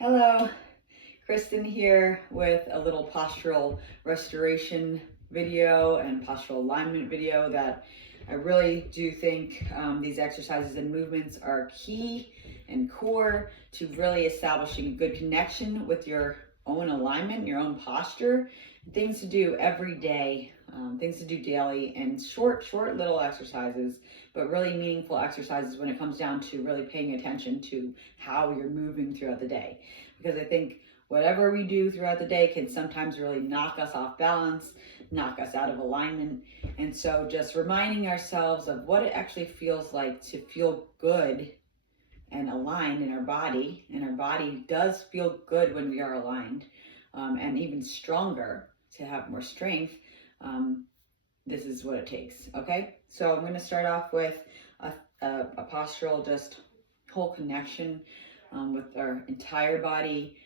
Hello, Kristen here with a little postural restoration video and postural alignment video that I really do think these exercises and movements are key and core to really establishing a good connection with your own alignment, your own posture, things to do every day, things to do daily, and short little exercises, but really meaningful exercises when it comes down to really paying attention to how you're moving throughout the day. Because I think whatever we do throughout the day can sometimes really knock us off balance, knock us out of alignment. And so just reminding ourselves of what it actually feels like to feel good and aligned in our body. And our body does feel good when we are aligned, and even stronger to have more strength. This is what it takes. Okay, so I'm going to start off with a postural, just whole connection with our entire body.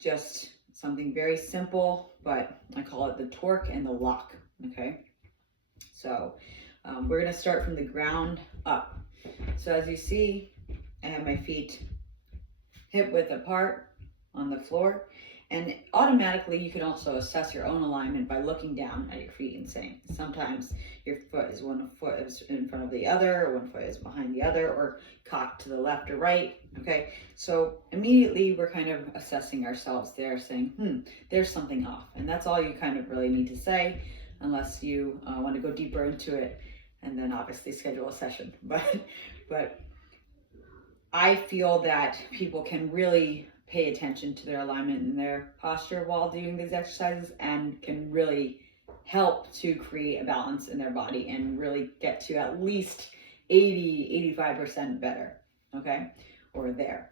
Just something very simple, but I call it the torque and the lock. Okay, so we're going to start from the ground up. So as you see, I have my feet hip width apart on the floor, and automatically you can also assess your own alignment by looking down at your feet and saying, sometimes your one foot is in front of the other, or one foot is behind the other, or cocked to the left or right. Okay, so immediately we're kind of assessing ourselves there, saying, there's something off. And that's all you kind of really need to say, unless you want to go deeper into it, and then obviously schedule a session. But I feel that people can really pay attention to their alignment and their posture while doing these exercises, and can really help to create a balance in their body and really get to at least 85% better, okay, or there.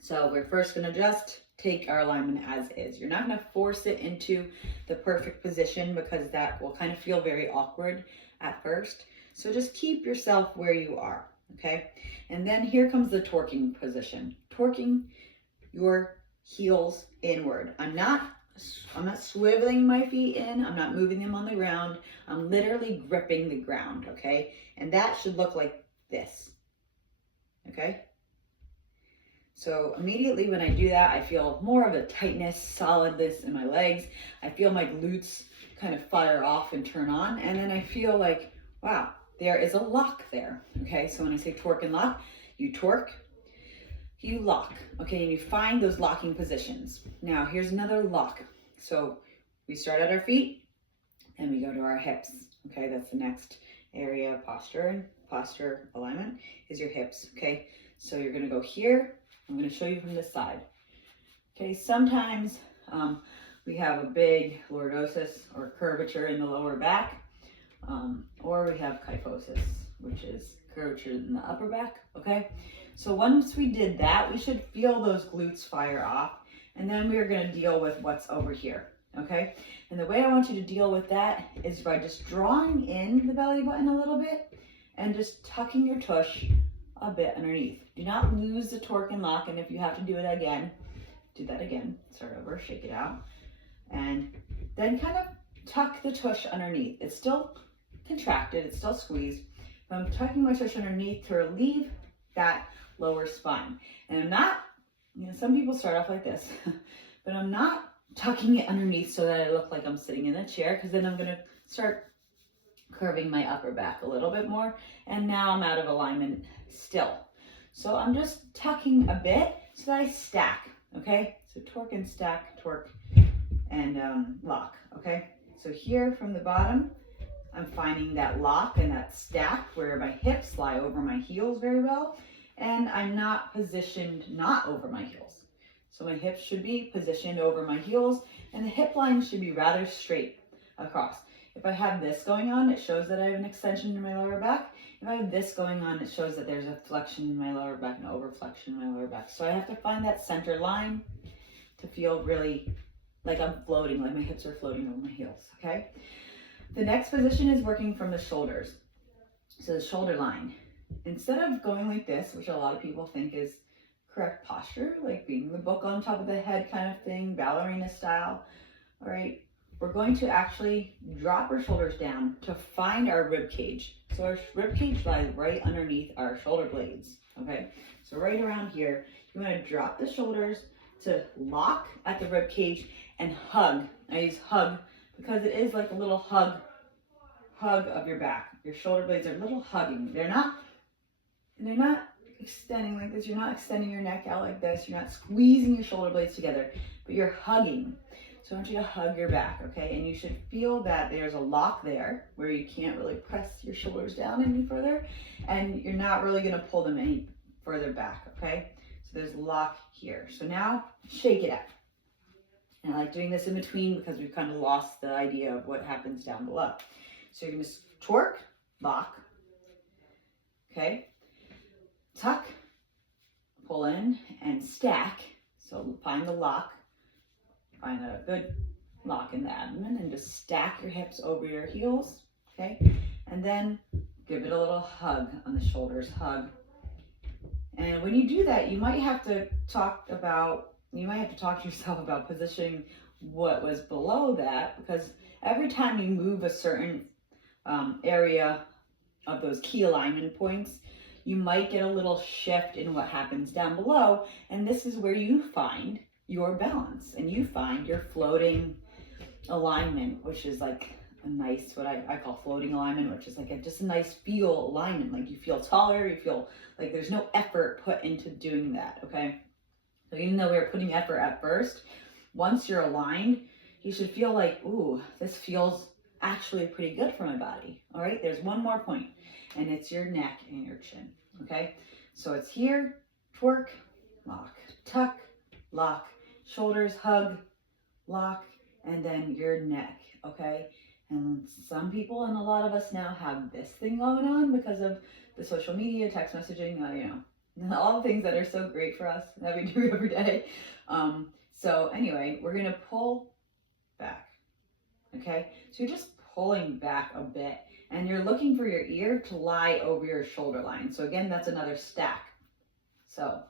So we're first going to just take our alignment as is. You're not going to force it into the perfect position, because that will kind of feel very awkward at first. So just keep yourself where you are, okay? And then here comes the torquing position. Torquing your heels inward. I'm not swiveling my feet in. I'm not moving them on the ground. I'm literally gripping the ground, okay? And that should look like this, okay? So immediately when I do that, I feel more of a tightness, solidness in my legs. I feel my glutes kind of fire off and turn on. And then I feel like, wow, there is a lock there. Okay, so when I say torque and lock, you torque, you lock. Okay, and you find those locking positions. Now here's another lock. So we start at our feet and we go to our hips. Okay, that's the next area of posture alignment is your hips. Okay, so you're gonna go here. I'm going to show you from this side. Okay, sometimes we have a big lordosis or curvature in the lower back, or we have kyphosis, which is curvature in the upper back. Okay, so once we did that, we should feel those glutes fire off, and then we're going to deal with what's over here. Okay, and the way I want you to deal with that is by just drawing in the belly button a little bit and just tucking your tush a bit underneath. Do not lose the torque and lock, and if you have to do it again, do that again. Start over, shake it out, and then kind of tuck the tush underneath. It's still contracted, it's still squeezed, but I'm tucking my tush underneath to relieve that lower spine. And I'm not, some people start off like this, but I'm not tucking it underneath so that I look like I'm sitting in a chair, because then I'm going to start curving my upper back a little bit more, and now I'm out of alignment still. So I'm just tucking a bit so that I stack, okay? So torque and stack, torque and lock, okay? So here from the bottom, I'm finding that lock and that stack where my hips lie over my heels very well, and I'm not positioned not over my heels. So my hips should be positioned over my heels, and the hip line should be rather straight across. If I have this going on, it shows that I have an extension in my lower back. If I have this going on, it shows that there's a flexion in my lower back and an overflexion in my lower back. So I have to find that center line to feel really like I'm floating, like my hips are floating over my heels, okay? The next position is working from the shoulders. So the shoulder line. Instead of going like this, which a lot of people think is correct posture, like being the book on top of the head kind of thing, ballerina style, all right? we're going to actually drop our shoulders down to find our rib cage. So our rib cage lies right underneath our shoulder blades, okay? So right around here, you want to drop the shoulders to lock at the rib cage and hug. I use hug because it is like a little hug of your back. Your shoulder blades are a little hugging. They're not extending like this. You're not extending your neck out like this. You're not squeezing your shoulder blades together, but you're hugging. So I want you to hug your back, okay? And you should feel that there's a lock there where you can't really press your shoulders down any further, and you're not really gonna pull them any further back, okay? So there's a lock here. So now shake it out. And I like doing this in between because we've kind of lost the idea of what happens down below. So you're gonna torque, lock, okay? Tuck, pull in, and stack. So find the lock, find a good lock in the abdomen, and just stack your hips over your heels, okay? And then give it a little hug on the shoulders, hug. And when you do that, you might have to talk to yourself about positioning what was below that, because every time you move a certain area of those key alignment points, you might get a little shift in what happens down below, and this is where you find your balance and you find your floating alignment, which is like a nice, what I call floating alignment, which is like just a nice feel alignment. Like you feel taller, you feel like there's no effort put into doing that, okay? So even though we were putting effort at first, once you're aligned, you should feel like, ooh, this feels actually pretty good for my body. All right, there's one more point, and it's your neck and your chin, okay? So it's here, twerk, lock, tuck, lock, shoulders, hug, lock, and then your neck, okay? And some people and a lot of us now have this thing going on because of the social media, text messaging, all the things that are so great for us that we do every day. So anyway, we're gonna pull back, okay? So you're just pulling back a bit, and you're looking for your ear to lie over your shoulder line. So again, that's another stack. So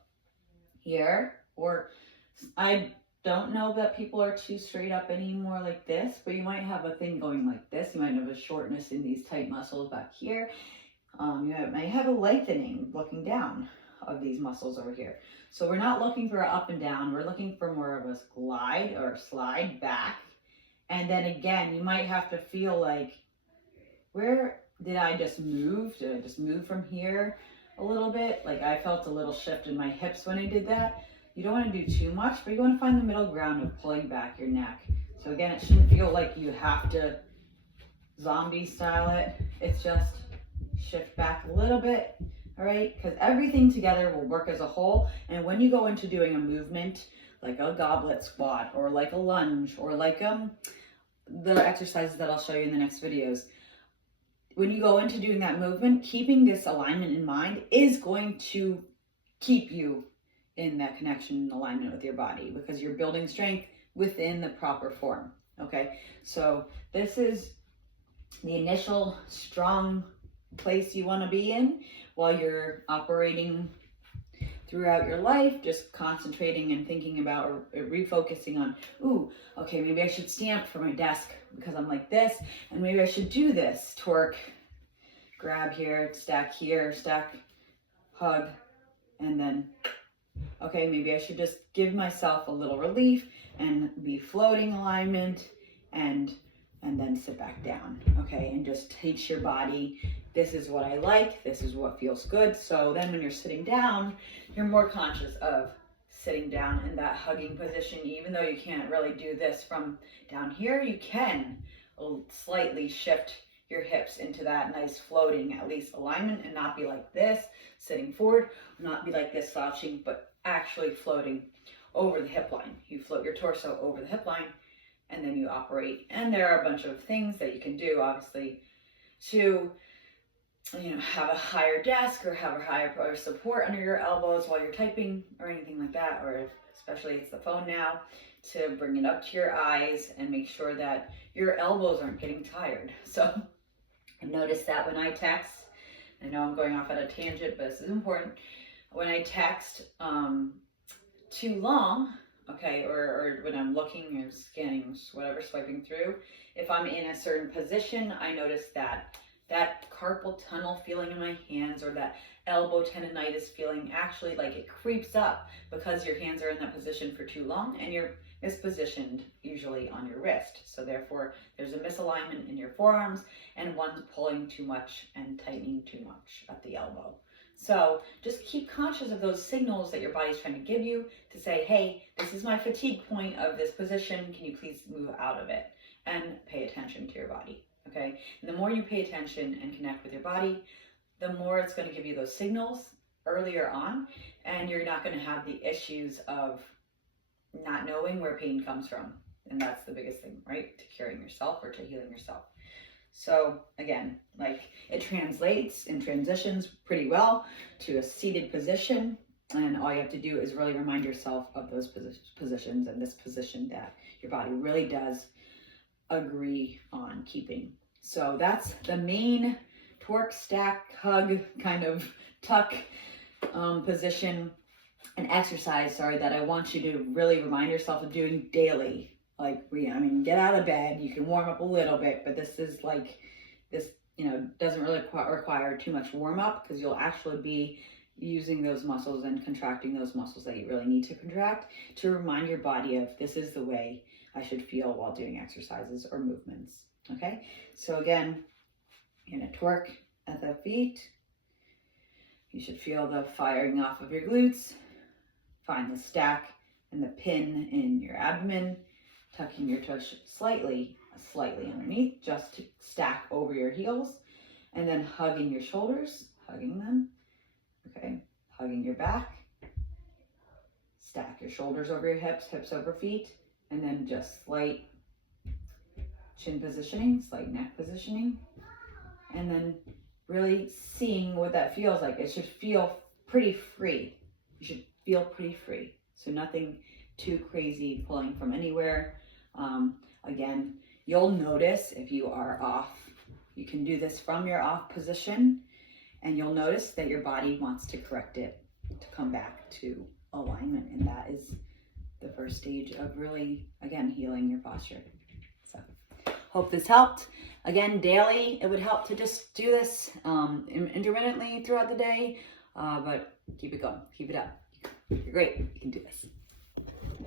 here, or I don't know that people are too straight up anymore like this, but you might have a thing going like this. You might have a shortness in these tight muscles back here. You might have a lengthening looking down of these muscles over here. So we're not looking for an up and down. We're looking for more of a glide or slide back. And then again, you might have to feel like, where did I just move? Did I just move from here a little bit? Like I felt a little shift in my hips when I did that. You don't want to do too much, but you want to find the middle ground of pulling back your neck. So again, it shouldn't feel like you have to zombie style it. It's just shift back a little bit, all right? Because everything together will work as a whole. And when you go into doing a movement, like a goblet squat, or like a lunge, or like the exercises that I'll show you in the next videos, when you go into doing that movement, keeping this alignment in mind is going to keep you in that connection and alignment with your body, because you're building strength within the proper form, okay? So this is the initial strong place you want to be in while you're operating throughout your life, just concentrating and thinking about or refocusing on, ooh, okay, maybe I should stand for my desk because I'm like this, and maybe I should do this, torque, grab here, stack, hug, and then, okay, maybe I should just give myself a little relief and be floating alignment, and then sit back down, okay, and just teach your body, this is what I like, this is what feels good. So then when you're sitting down, you're more conscious of sitting down in that hugging position. Even though you can't really do this from down here, you can slightly shift your hips into that nice floating, at least alignment, and not be like this, sitting forward, not be like this slouching, but actually floating over the hip line. You float your torso over the hip line, and then you operate. And there are a bunch of things that you can do, obviously, to have a higher desk or have a higher support under your elbows while you're typing or anything like that, or especially it's the phone now, to bring it up to your eyes and make sure that your elbows aren't getting tired. So I've noticed that when I text, I know I'm going off at a tangent, but this is important. When I text too long, okay, or when I'm looking or scanning, whatever, swiping through, if I'm in a certain position, I notice that carpal tunnel feeling in my hands, or that elbow tendonitis feeling, actually like it creeps up because your hands are in that position for too long and you're mispositioned usually on your wrist. So therefore there's a misalignment in your forearms, and one's pulling too much and tightening too much at the elbow. So just keep conscious of those signals that your body's trying to give you to say, hey, this is my fatigue point of this position. Can you please move out of it? And pay attention to your body, okay? And the more you pay attention and connect with your body, the more it's going to give you those signals earlier on, and you're not going to have the issues of not knowing where pain comes from. And that's the biggest thing, right? To curing yourself or to healing yourself. So again, like, it translates and transitions pretty well to a seated position. And all you have to do is really remind yourself of those positions and this position that your body really does agree on keeping. So that's the main torque, stack, hug, kind of tuck position and exercise, that I want you to really remind yourself of doing daily. Like, get out of bed, you can warm up a little bit, but this is like, this, doesn't really require too much warm up, because you'll actually be using those muscles and contracting those muscles that you really need to contract, to remind your body of, this is the way I should feel while doing exercises or movements. Okay, so again, you're gonna torque at the feet. You should feel the firing off of your glutes. Find the stack and the pin in your abdomen, tucking your tush slightly underneath, just to stack over your heels, and then hugging your shoulders, hugging them, okay, hugging your back, stack your shoulders over your hips, hips over feet, and then just slight chin positioning, slight neck positioning, and then really seeing what that feels like. It should feel pretty free. You should feel pretty free. So nothing too crazy pulling from anywhere. Again, you'll notice if you are off, you can do this from your off position, and you'll notice that your body wants to correct it to come back to alignment. And that is the first stage of really, again, healing your posture. So hope this helped. Again, daily, it would help to just do this intermittently throughout the day, but keep it going, keep it up. You're great, you can do this.